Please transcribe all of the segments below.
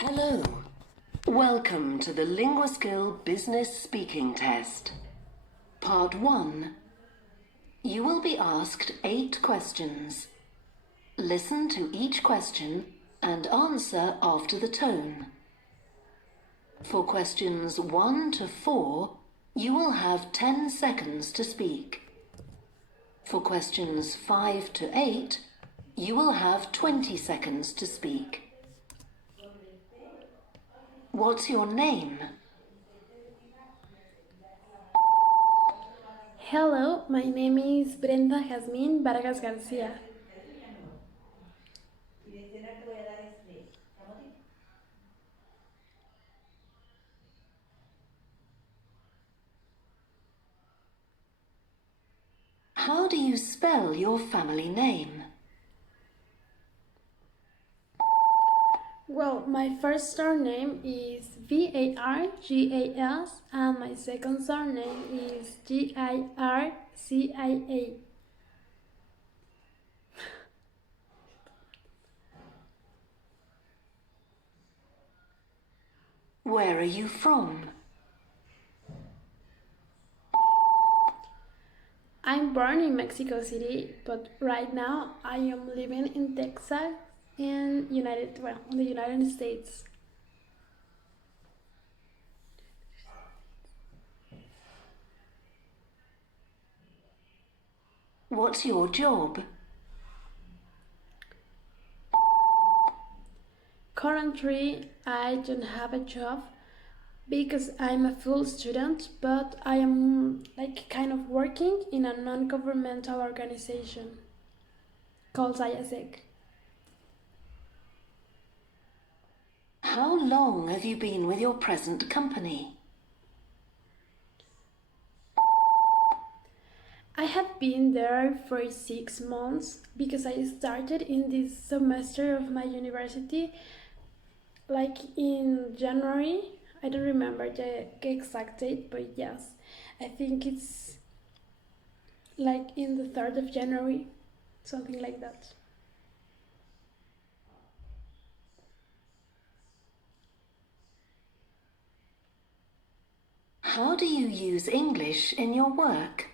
Hello. Welcome to the LinguaSkill Business Speaking Test. Part 1. You will be asked 8 questions. Listen to each question and answer after the tone. For questions 1 to 4, you will have 10 seconds to speak. For questions 5 to 8, you will have 20 seconds to speak. What's your name? Hello, my name is Brenda Jasmine Vargas Garcia. How do you spell your family name? Well, my first surname is Vargas and my second surname is Gircia. Where are you from? I'm born in Mexico City, but right now I am living in Texas in the United States. What's your job? Currently, I don't have a job because I'm a full student, but I am kind of working in a non-governmental organization called IASEC. How long have you been with your present company? I have been there for 6 months because I started in this semester of my university in January. I don't remember the exact date, but yes, I think it's in the 3rd of January, something like that. How do you use English in your work?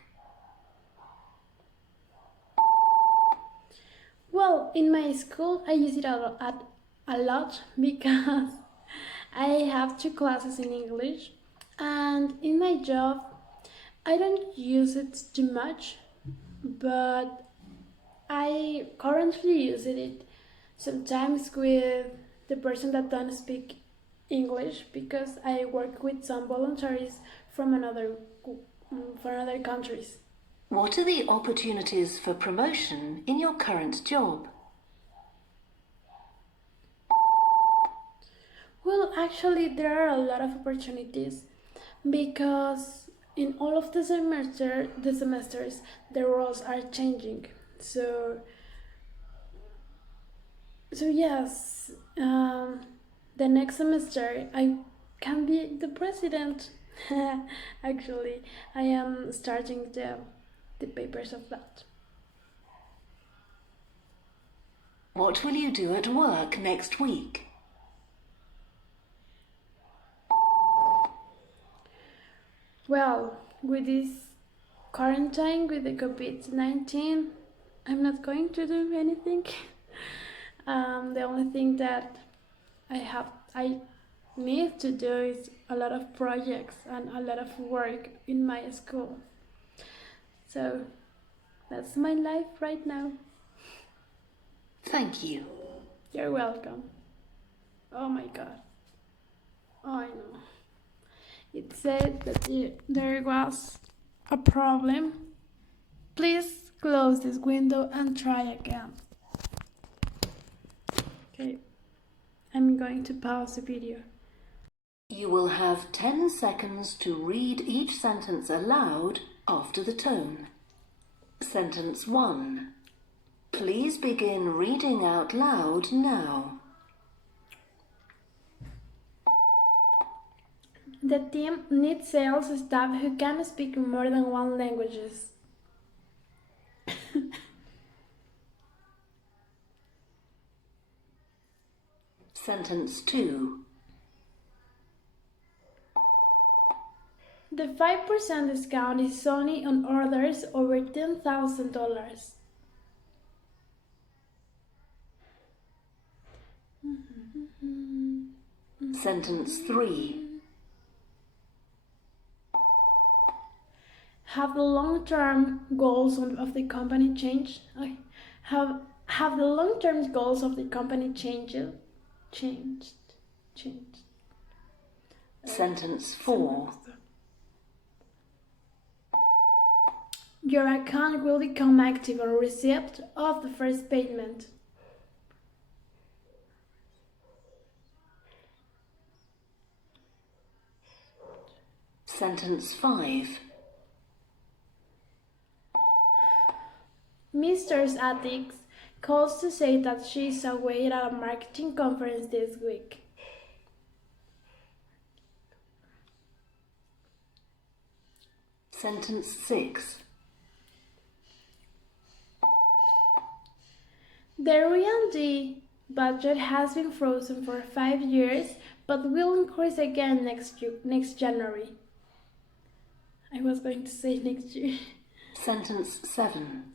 Well, in my school, I use it a lot because I have 2 classes in English, and in my job, I don't use it too much, but I currently use it sometimes with the person that don't speak English because I work with some voluntaries from other countries. What are the opportunities for promotion in your current job? Well, actually, there are a lot of opportunities because in all of the semesters, the roles are changing. So yes, the next semester I can be the president. Actually, I am starting the papers of that. What will you do at work next week? Well, with this quarantine with the COVID-19, I'm not going to do anything. The only thing that I need to do is a lot of projects and a lot of work in my school. So that's my life right now. Thank you. You're welcome. Oh my god. Oh, I know. It said that there was a problem. Please close this window and try again. Okay, I'm going to pause the video. You will have 10 seconds to read each sentence aloud after the tone. Sentence 1. Please begin reading out loud now. The team needs sales staff who can speak more than 1 languages. Sentence Sentence 2. The 5% discount is only on orders over $10,000. Sentence 3. Have the long-term goals of the company changed? Have the long-term goals of the company changed? Sentence 4. Your account will become active on receipt of the first payment. Sentence 5. Mr. Attic calls to say that she is away at a marketing conference this week. Sentence 6. The R&D budget has been frozen for 5 years, but will increase again next January. I was going to say next year. Sentence 7.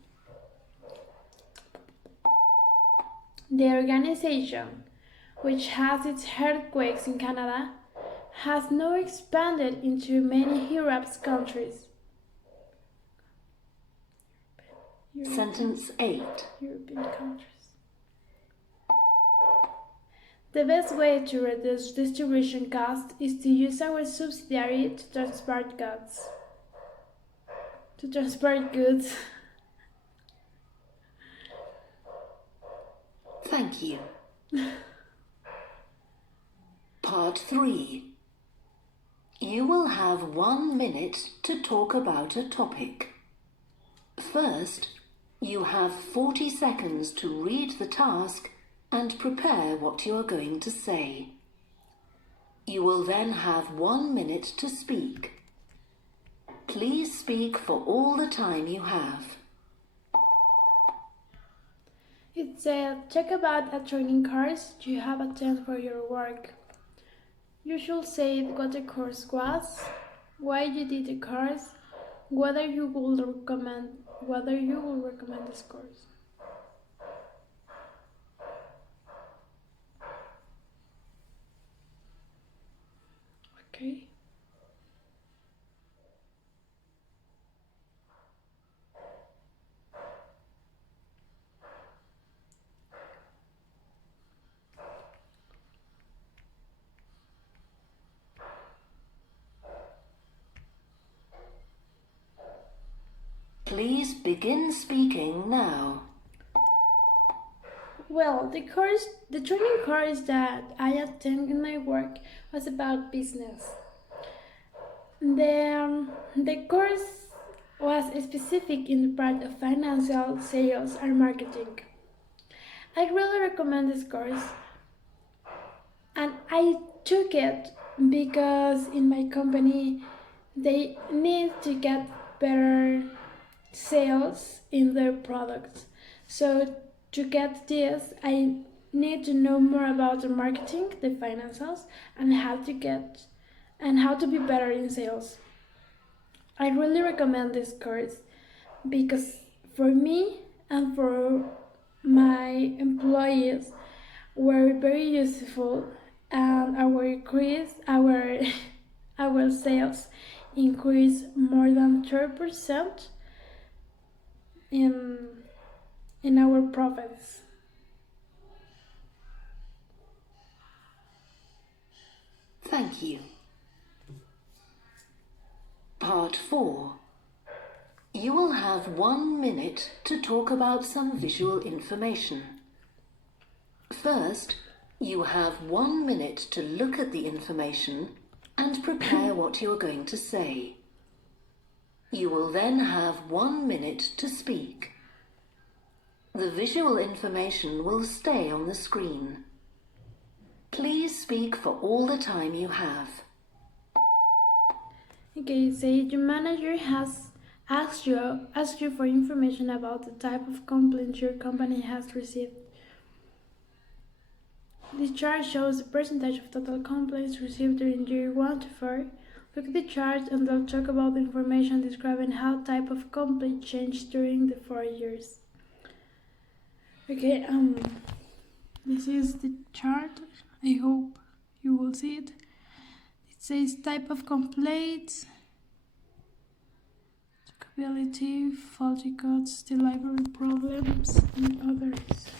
The organization, which has its headquarters in Canada, has now expanded into many Europe's countries. Sentence 8. European countries. The best way to reduce distribution costs is to use our subsidiary to transport goods. Thank you. Part 3. You will have 1 minute to talk about a topic. First, you have 40 seconds to read the task and prepare what you are going to say. You will then have 1 minute to speak. Please speak for all the time you have. It said, check about a training course you have attended for your work. You should say what the course was, why you did the course, whether you will recommend this course. Okay. Please begin speaking now. Well, the training course that I attended in my work was about business. The course was specific in the part of financial, sales, and marketing. I really recommend this course, and I took it because in my company they need to get better sales in their products. So to get this, I need to know more about the marketing, the financials, and how to be better in sales. I really recommend this course because for me and for my employees were very useful, and our sales increased more than 30% in our profits. Thank you. Part 4. You will have 1 minute to talk about some visual information. First, you have 1 minute to look at the information and prepare what you are going to say. You will then have 1 minute to speak. The visual information will stay on the screen. Please speak for all the time you have. Okay, say your manager has asked you for information about the type of complaints your company has received. This chart shows the percentage of total complaints received during year 1 to 4. Look at the chart and they'll talk about the information describing how type of complaint changed during the 4 years. Okay, this is the chart. I hope you will see it. It says type of complaints, checkability, faulty codes, delivery problems, and others.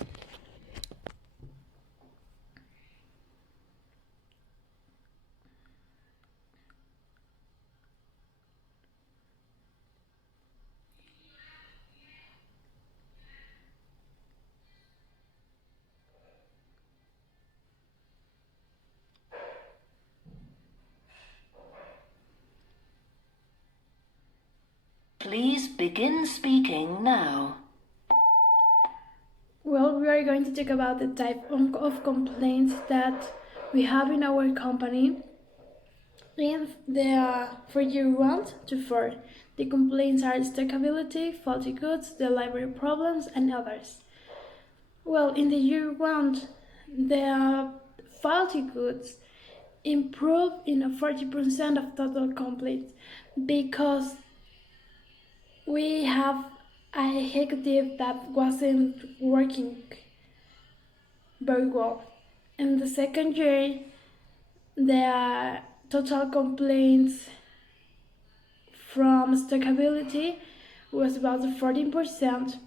Please begin speaking now. Well, we are going to talk about the type of complaints that we have in our company. And for year 1 to 4, the complaints are stackability, faulty goods, delivery problems, and others. Well, in the year 1, the faulty goods improve in a 40% of total complaints because we have a executive that wasn't working very well. In the second year, the total complaints from stackability was about 14%.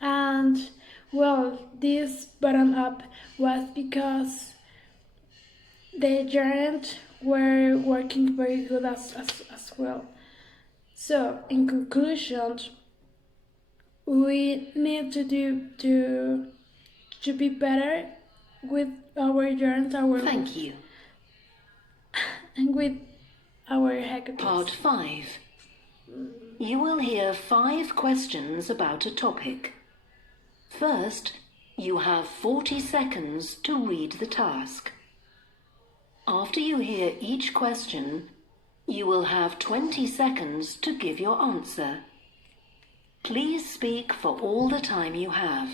And well, this bottom up was because the giants were working very good as well. So, in conclusion, we need to be better with our journals, Thank you. and with our hackathons. Part 5. You will hear 5 questions about a topic. First, you have 40 seconds to read the task. After you hear each question, you will have 20 seconds to give your answer. Please speak for all the time you have.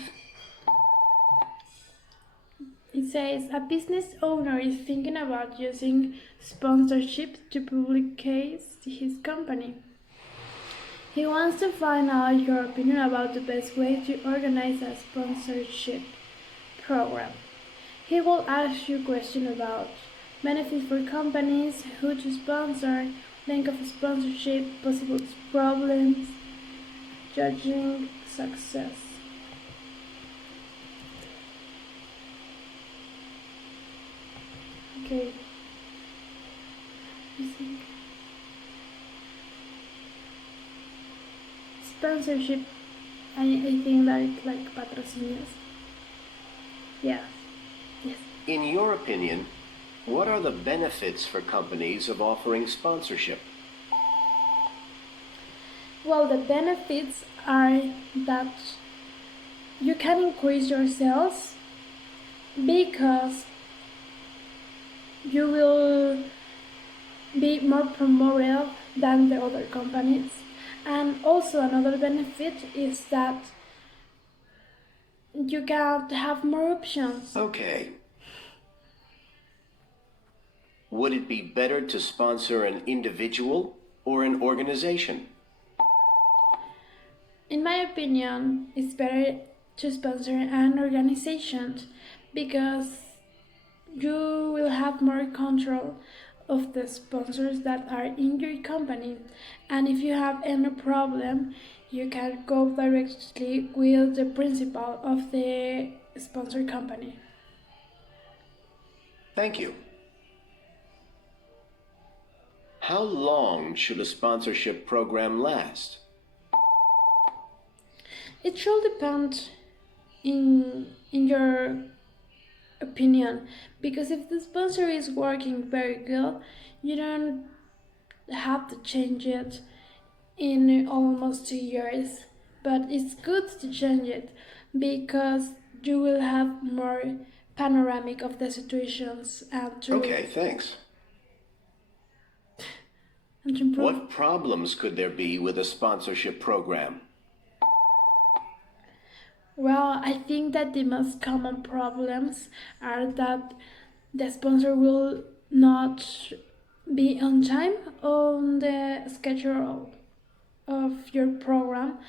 It says a business owner is thinking about using sponsorship to publicize his company. He wants to find out your opinion about the best way to organize a sponsorship program. He will ask you questions about benefits for companies, who to sponsor, length of sponsorship, possible problems, judging success. Okay. Sponsorship, I think that it's like patrocinios. Yeah. Yes. In your opinion, what are the benefits for companies of offering sponsorship? Well, the benefits are that you can increase your sales because you will be more promoted than the other companies. And also another benefit is that you can have more options. Okay. Would it be better to sponsor an individual or an organization? In my opinion, it's better to sponsor an organization because you will have more control of the sponsors that are in your company, and if you have any problem, you can go directly with the principal of the sponsor company. Thank you. How long should a sponsorship program last? It should depend in your opinion, because if the sponsor is working very good, you don't have to change it in almost 2 years, but it's good to change it because you will have more panoramic of the situations and to Okay, thanks. and to improve. What problems could there be with a sponsorship program? Well, I think that the most common problems are that the sponsor will not be on time on the schedule of your program,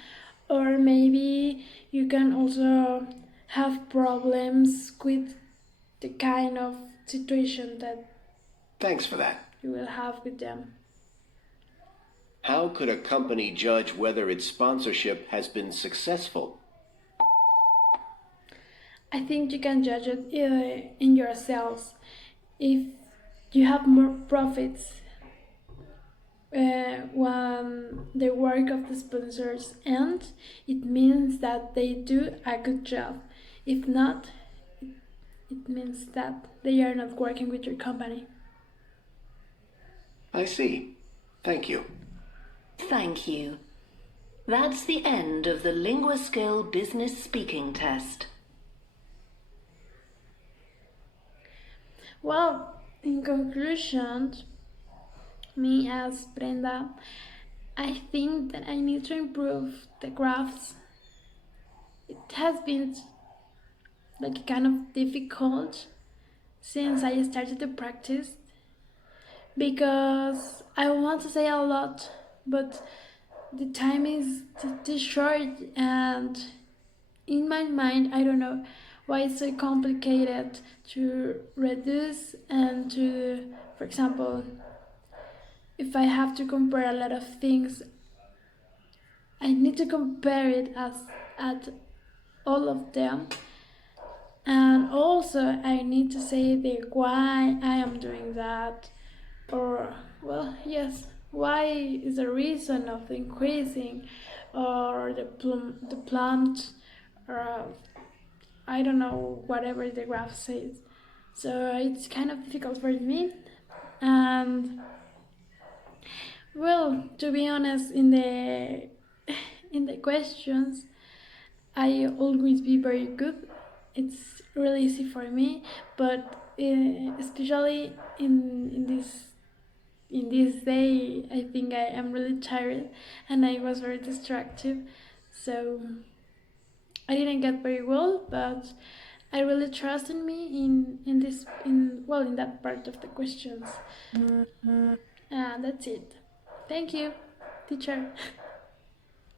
or maybe you can also have problems with the kind of situation that Thanks for that. you will have with them. How could a company judge whether its sponsorship has been successful? I think you can judge it in yourselves. If you have more profits when the work of the sponsors ends, it means that they do a good job. If not, it means that they are not working with your company. I see. Thank you. Thank you. That's the end of the LinguaSkill Business Speaking Test. Well, in conclusion, me as Brenda, I think that I need to improve the graphs. It has been like kind of difficult since I started to practice because I want to say a lot, but the time is too short, and in my mind, I don't know why it's so complicated to reduce and to, for example, if I have to compare a lot of things, I need to compare it as at all of them, and also I need to say the why I am doing that, or well, yes, why is the reason of increasing, or the plant, or I don't know, whatever the graph says. So it's kind of difficult for me, and well, to be honest, in the in the questions, I always be very good. It's really easy for me, but especially in this day, I think I am really tired, and I was very distracted, so I didn't get very well. But I really trust in me in this in that part of the questions, and that's it. Thank you, teacher.